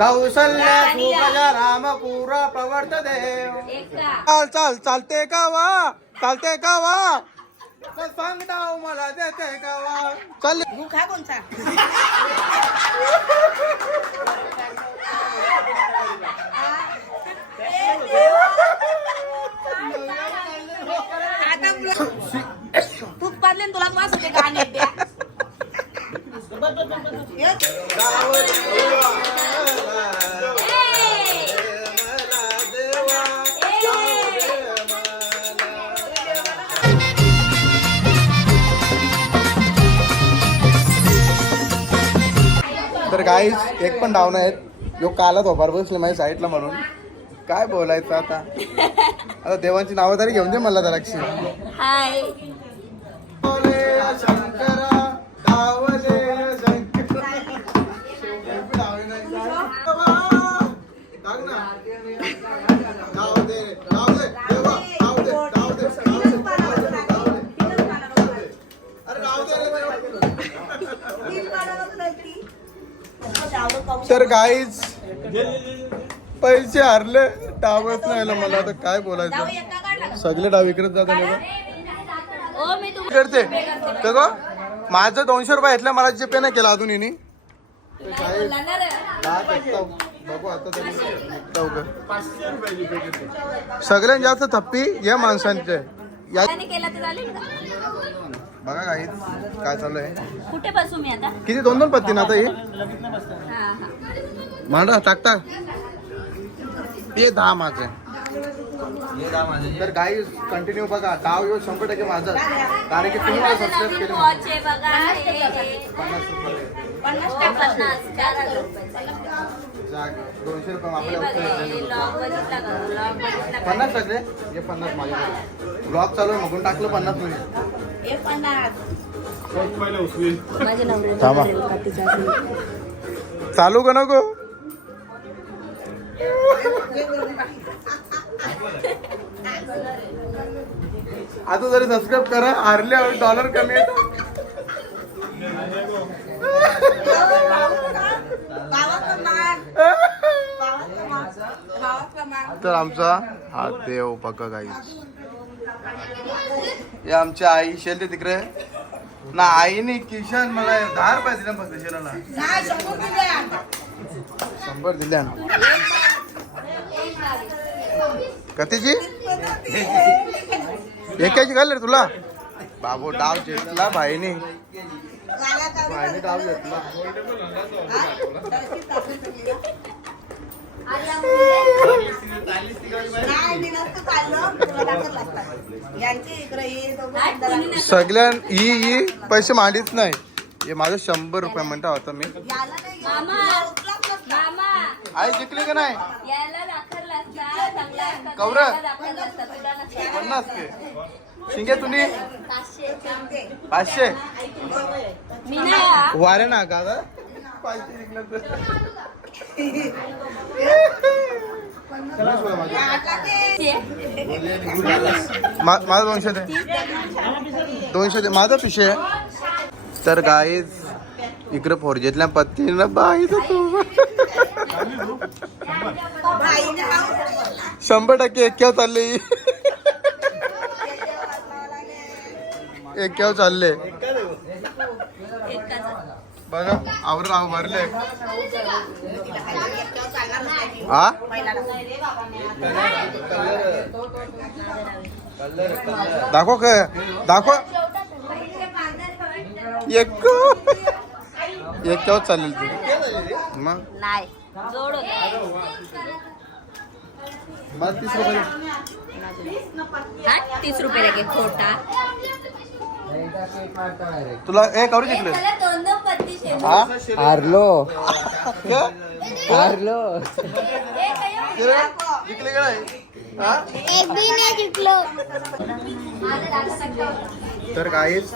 कौशल्य सुप्रजा राम. पूर प्रवर्त देव चाल चाल चालते का वा? चालते का वा? तर सांग डाव मला देते का वा? चाल. पाडले तुला पास होते गाणे द्या डाव देवा मला देवा डाव दे मला. तर गाईस एक पण डाऊन आहेत यो काला धोपार बसले माझ्या साईडला म्हणून. काय बोलायचं आता? आता देवांची नावं तरी घेऊन दे मला जरा हाय तर गाईज पैसे हरले डावच नाही आला मला. आता काय बोलायचं? सगळे डाव इकडे जातात करते का माझं दोनशे रुपये घेतलं मला जे पे नाही केलं अजून हिनी. बघू आता तरी सगळ्यात जास्त थप्पी या माणसांचे. या बघा काही काय चालू आहे. कुठे बसू मी आता? किती? दोन दोन पत्ती ना आता ही? हा हा. मांडा टाक टाक. ते दहा माझे तर काही कंटिन्यू बघा. डाव येऊ शंभर टक्के माझा. कारण की तुम्ही मला सबस्क्राईब केलं. पन्नास दोनशे रुपये पन्नास सगळे? हे पन्नास माझ्याकडे ब्लॉग चालू आहे मगून टाकलं पन्नास मिनिट थांबा. चालू का नको? आता जरी सबस्क्राईब करा हारल्यावर डॉलर कमी येतात तर आमचा हा देव बघा काही हे आमच्या आई शेलते तिकडे. ना आईने किशन मला दहा रुपये दिले फक्त शेलाला शंभर दिले शंभर दिल्या कधीची एकाची घाल रे तुला? बाबू डाव घेतला भाईने. भाईने डाव घेतला हे. सगळ्या ही ही पैसे मांडीच नाही. हे माझं शंभर रुपये म्हणता होता मी. आई जिंकली का नाही? नसता पन्नास के. शिंगे तुम्ही पाचशे. वारे ना का? पाचशे जिंकलं तर. माझं. आता ते दोनशे दोनशे दे माझा पिशे तर गाईज इकडे फोरजेतल्या पत्तीनं बाई बाईने खाऊ. शंभर टक्के एक्क्याव चालले एक्क्याव चालले? एकाच बघा आवर राव भरले. चालणार नाही. हा दाखव. काय दाखव एक एक्क्याव चालेल तू? मग? नाही. जोड होता. मला तीस रुपये. हा? तीस रुपये लगे खोटा. तुला ए करू जिंकले. हा? हारलो क्या? हारलो? जिंकले का नाही? तर काहीच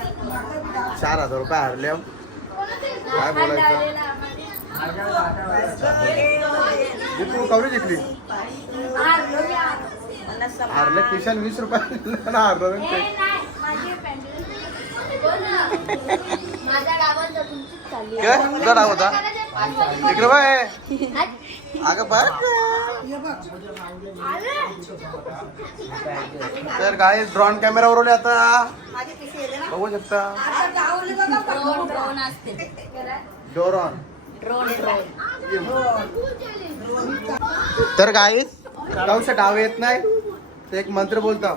चार हजार रुपये हारले काय बोलायचं? कवरी जिंकली. हारले किशन वीस रुपये. हारलो ए, नाही, माझी पॅन्ट. माझा डाबल तर तुमचीच चालली काय? तुझा नाव होता इकडे बाय अगं बघ. तर काय ड्रोन कॅमेरा वरवले आता. माझी पिशी येते ना बघू शकता. आता गावली बघा ड्रोन ड्रोन असते डोरॉन ड्रोन ड्रोन तर काय कौश डाव येत नाही? ते एक मंत्र बोलतो.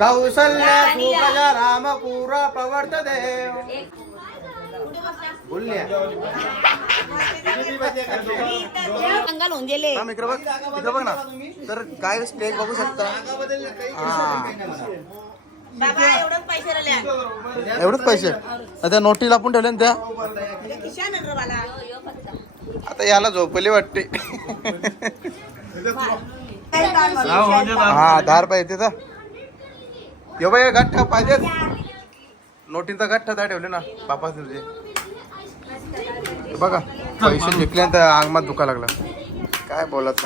कौशल्य सुप्रजा राम पुरा प्रवर्त देव. इकडे बघ इकडे बघ ना. तर काय स्टेज बघू शकता? हा बाबा एवढंच पैसे त्या नोटी लापून ठेवले ना त्या? आता याला झोपली वाटते? हा. दहा रुपये येते तर यो बाई गठ्ठ पाहिजे नोटींचा गठ्ठ त्या ठेवले ना बापा तुझे बघा पैसे जिंकल्यानंतर अंगमात दुखा लागला. काय बोलत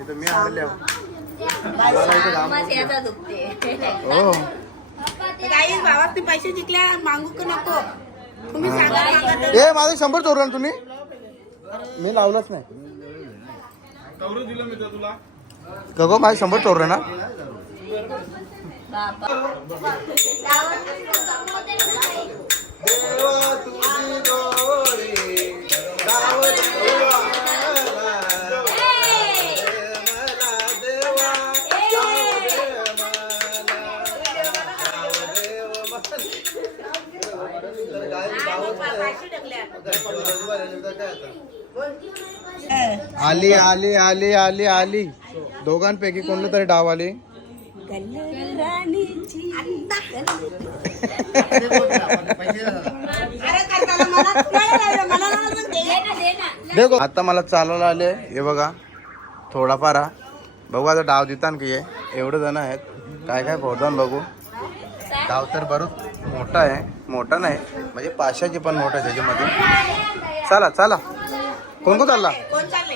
इथं मी हो. बाबा तुम्ही पैसे जिंकल्या मागू का नको? तुम्ही सांगा मागा तर. ए माझे शंभर चोरला ना तुम्ही. मी लावलंच नाही. गगो माझे शंभर चोरले ना बापा पैसे टाकल्या. आली आली आली आली आली दोघांपैकी कोणलं तरी डाव आली अरे करताना मला तुम्हाला राहिलं, मला नाही म्हणते. दे ना दे ना देखो आता मला चालवलं आले. हे बघा थोडाफार हा. बघू आता डाव देतान की हे. एवढे जण आहेत. काय काय पोहतान बघू. डाव तर बरोच मोठा आहे. मोठा नाही. म्हणजे पाचशाची पण मोठा आहे त्याच्यामध्ये. चला चला. कोण कोण चालला? कोण चालले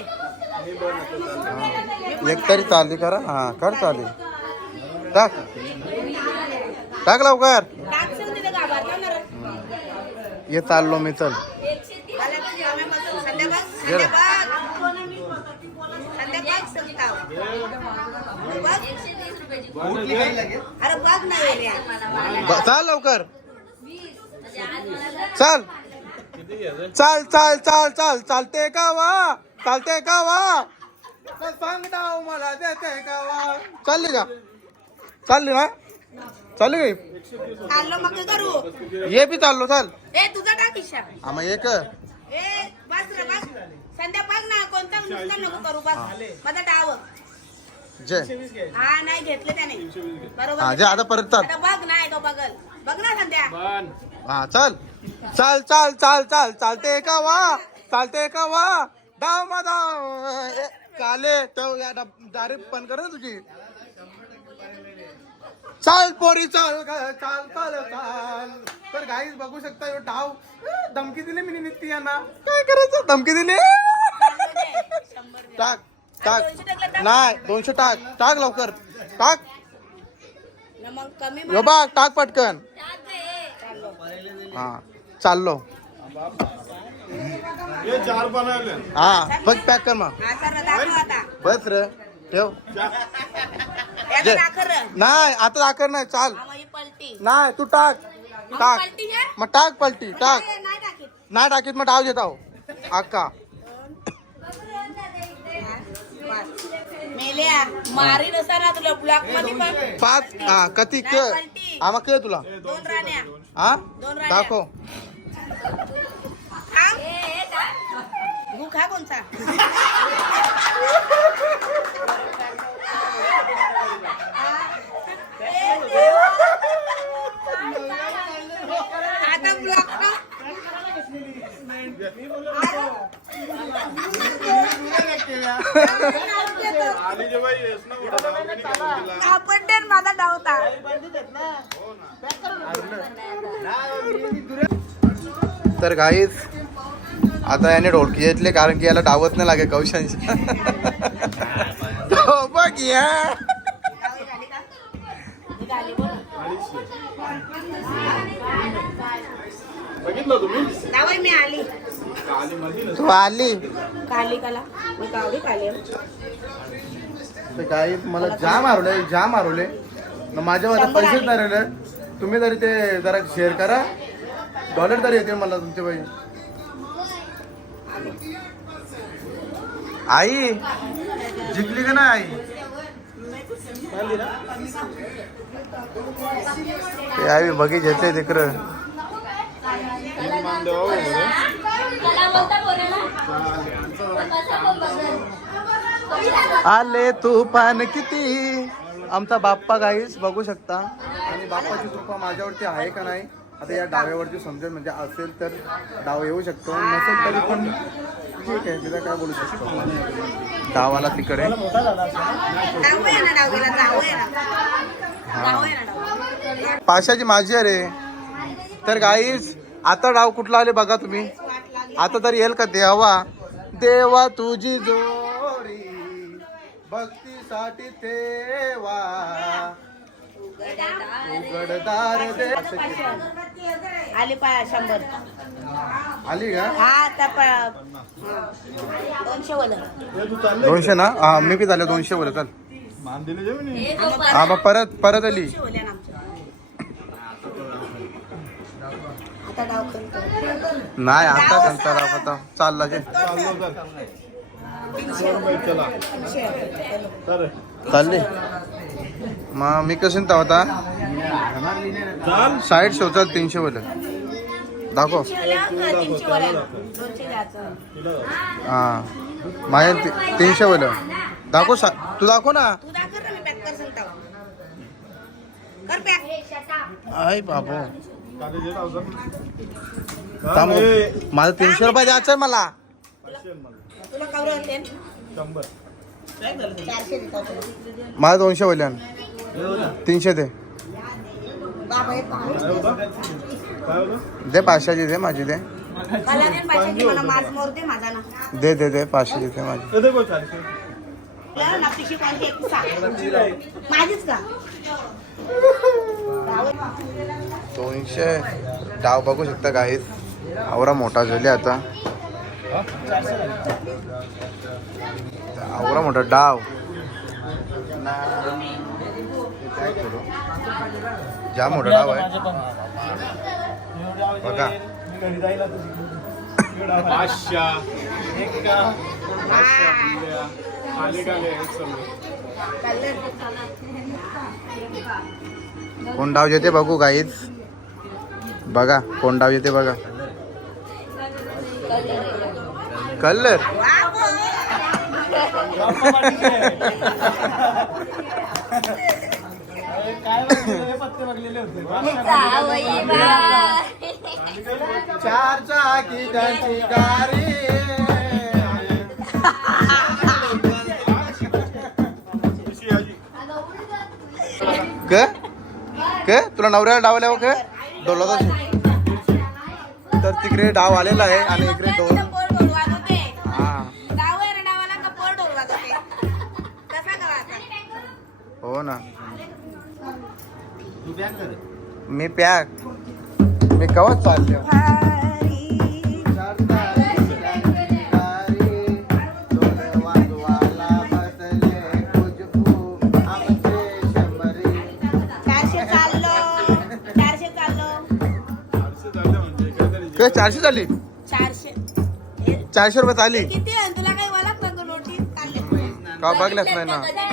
एक तरी चालली करा. हा कर चालली. टाक टाक लवकर टाक सांग तिथे गाभारला ना रे. ये चाललो मी चल मला तुझी आम्हीपासून संध्याकाळ संध्याकाळ संध्याकाळ संपताव. बघ. अरे बघ ना वेड्या. ब- चाल लवकर चाल चाल चाल चाल चाल चालते का वा चालते का वा चल सांग डाव मला देते का वा चालली का चालली ना? चालली गई चाललो मग काय करू? ये बी चाललो चाल. ए तुझा टाक हा मग एक. ए बस रे बस. संध्या बघ ना कोणता नुसतं नको करू बघ माझा डाव. जय. हा नाही घेतले त्याने. हा बरोबर जे आता परत चाल. आता बघ नाही तो बघल. बघ ना संध्या. हा चाल. चाल चाल चाल चाल. चालते का वा? चालते का वा? डाव मा डाव. ए, काले तो या दारी पण कर ना तुझी. चाल पोरी चाल चाल चाल चाल. तर गाईच बघू शकता ह्यो डाव. धमकी दिली मी नित्ती यांना. काय करायचं? धमकी दिली. टाक टाक. नाही दोनशे टाक. टाक लवकर. टाक. न मग कमी यो बघ टाक पटकन. चाललो. हा चाललो हा बघ पॅक कर मग. सर दाखव आता. बस रे ठेव. जे. नाही आता दाखर नाही चाल. नाही तू टाक. टाक. मग टाक पलटी टाक. नाही टाकीत. मग डाव देत आहो. अक्का. बस. मेल्या मारी नसा ना तुला ब्लॉकमध्ये पण पाच हा कती के नाही, पलटी. के तुला. दोन राण्या. हा? दोन राण्या. दाखव. थांब. गु खा कोणचा? आता ब्लॉक ना आपण ते माझा डावता तर गाईच आता याने ढोलकी घेतले कारण की याला डावत नाही लागे कौशांशी. बघ या. मी आली तू आली. काली. काला मी कावडी काली ते काही मला जाम हरवले जाम हरवले न माझ्यावर पैसेच नाही राहिले. तुम्ही तरी ते जरा शेअर करा. डॉलर तरी येते मला तुमचे पैसे आई जिंकली का नाही आई? ते आई बघी घेतले तिकडं. आले तुफान किती? आमचा बाप्पा गाईस बघू शकता. आणि बाप्पाची कृपा माझ्यावरती आहे का नाही आता या डाव्यावरती समजेल म्हणजे असेल तर डाव येऊ शकतो. नसेल तरी पण ठीक आहे तिला काय बोलू शकतो. डावाला तिकडे. पाशाची माझी आहे रे. तर गाईस आता डाव कुठला आले बघा तुम्ही. आता तर येईल का देवा? देवा तुझी जोरी भक्तीसाठी ठेवा. उघडदार दे आली पा शंभर. आली का? हा आता. दोनशे वाला. दोनशे ना? हा मी बी झाले दोनशे बोल चल. हे हा मग परत परत आली. दोनशे वाले ना आमचे. आता डाव करतो नाही आता त्यांचा राव आता चालला जे चालली. मग मी कसं तर होता साईड शो चल तीनशे बोल दाखव. हा. माझ्या तीनशे बोल दाखव सा तू दाखव ना. तू दाखव ना मी पॅक कर सांगता कर पॅक. आई बाबू. माझं तीनशे रुपये द्यायचं आहे मला. चारशे माझं दोनशे वल्यान तीनशे दे. बाबा हे दे पाचशेची दे माझी दे. मला माझा ना दे दे दे पाचशेची दे माझी. ना पिशवी एक सांग माझीच का दोनशे. डाव बघू शकता काहीच आवरा मोठा झाले आता. आवरा मोठा डाव? जाम मोठा डाव आहे. बघा. कोण डाव येते बघू काहीच बघा कोण डाव येते बघा. कलर जावई बाई. चार चाकी त्यांची गाडी क क तुला नवऱ्याला डाव डावल्या का डोला तर तिकडे डाव आलेला आहे आणि इकडे दोन हो ना. मी पॅक. मी कवच चालले. चारशे चाललो. चारशे चाललो. चारशे झाली चारशे चारशे. रुपये चाली किती आहे? तुला काही मला बघ नोटीस? काढले का बघल्यास नाही ना?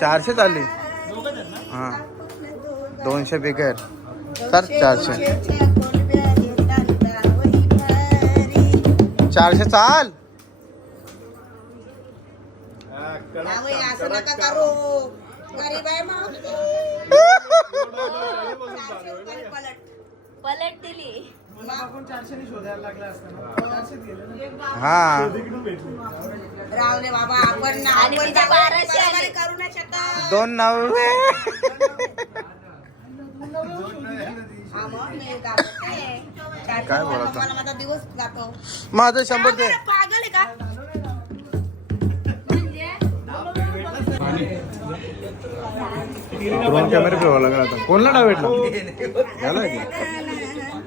चारशे चालली? हा. दोनशे बिगर. तर चारशे. चारशे चाल. असं नका करू गरीब आहे मग चारशे रुपये पलट पलट दिली. हा. राव दे बाबा आपण ना आणि आपण तिच्या जाऊ, बाराशे बरोबरी आले. करू नाही शकत. दोन नव्वे हा मग मी काय बोलता? मला माझा दिवस जातो. माझं शंभर दे पागल आहे का? ड्रोन कॅमेरा फिरवा लागला आता. कोणला डाव भेटला? झाला की बघ ना मालिशचं कमाल.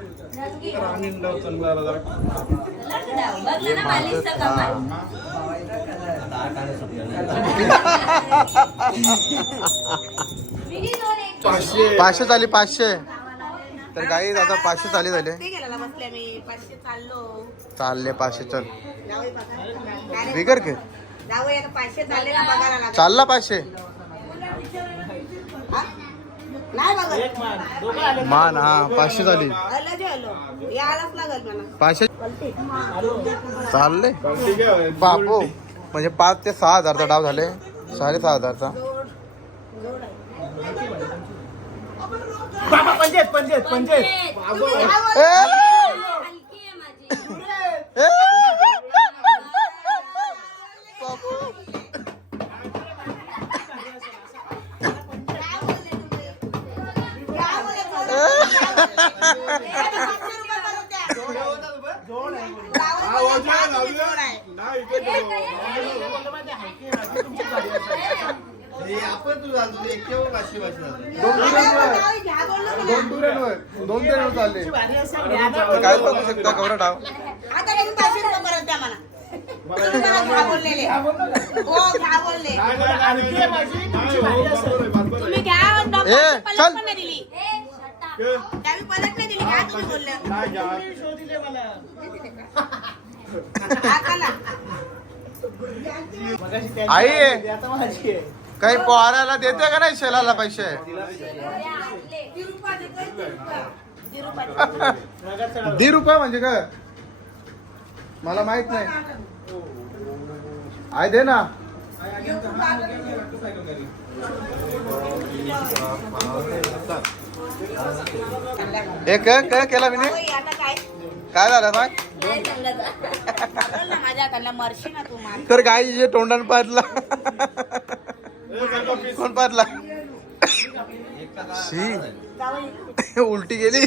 पाचशे. झाली पाचशे. तर काही आता पाचशे चाली झाले. ते गेला बसले मी. पाचशे चाललो. चालले पाचशे चल? बिगर के? जाऊया आता पाचशे चालले ना बघायला लागेल. चालला पाचशे? नाही बघत. मान हा पाचशे झाली आलं जे आलो. यायलाच लागल मला. पाचशे? चालले. बापू. म्हणजे पाच ते सहा हजारचा डाव झाले. साडे सहा हजारचा. जोड जोड आहे पंचायत. घ्यावं. ए! दोन ते चालले तर काय बघू शकता? कवरा डाव आता तुम्ही पाचशे रुपये परत द्या मला. तुम्ही मला घ्या बोललेले हो घ्या बोलले तुम्ही घ्या पण डॉक्टर ए, पलट चल. पण नाही दिली. ए, shut up. त्यावेळी पलट नाही दिली काय तुम्ही बोलले चला. आई. काही पोहाराला देते का नाही शेलाला पैसे? ती रुपया देतोय, ती रुपया. दीड रुपये म्हणजे का मला माहीत नाही. आहे दे ना. एक काय केला मी काय झालं मग तर गाई जे तोंडान पाजला कोण पाहतला? शी. उलटी गेली.